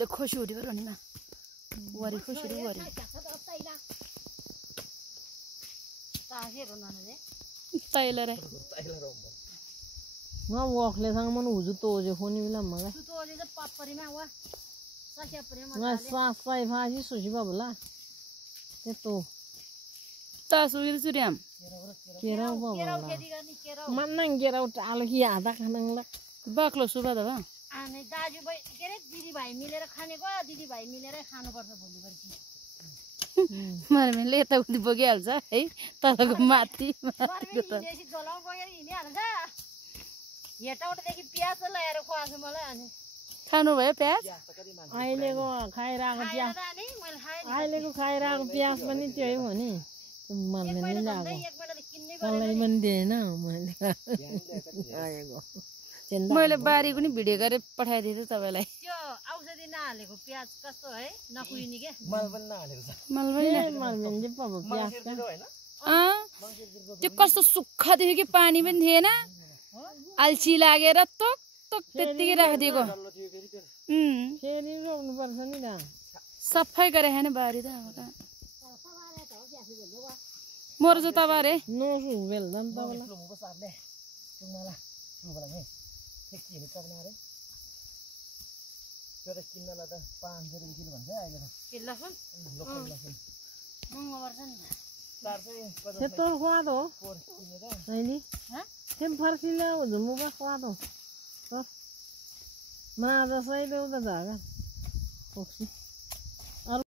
ले खोसी उठी बरनी मा वरी खोसी वरी ताइला रे Nga walk le sang man uju to je khoni bila maga. Tu to je papari ma wa. Sa kya pare ma. Nga sa sai pha ji su ji babla. Te to. Ta suir suriam Kera Kera babla. khedi garni kera. Man nang kera tal ki ada kanang la. बाक्लो सुबा दबा अनि दाजु भाइ के रे दिदी भाइ मिलेर खानेको दिदी भाइ मिलेर खानुपर्छ भोलि पर्सि मर्मेले यता उति बोकिहाल्छ है तलको माथि देशी जलाउ गएर हिँडिहाल्छ हेटाउटदेखि प्याज ल्याएर खुवाउँछ मलाई अनि खानु भयो प्याज अहिलेको खाइरहेको प्याज अहिलेको खाइरहेको प्याज पनि त्यही हो नि मर्मेले ल्याएको कसलाई पनि दिएन मैले आएको मैले बारीको नि भिडियो गरेर पठाइदिए तपाईलाई त्यो औषधि नहालेको प्याज कस्तो है नकुइनी के मल पनि मर्मेले पो प्याज त्यो कस्तो सुक्खा थियो कि पानी पनि थिएन अल्छी लागेर तोक तोक त्यतिकै राखिदिएको फेरि रोप्नुपर्छ नि त सफाइ गरे हैन बारी त मोर जो तबारे नसु बेल्दम tabla Setor kuado. Ini. Tem parkila udah muka kuado. Toh. Mana ada saya itu udah dah kan. Oke.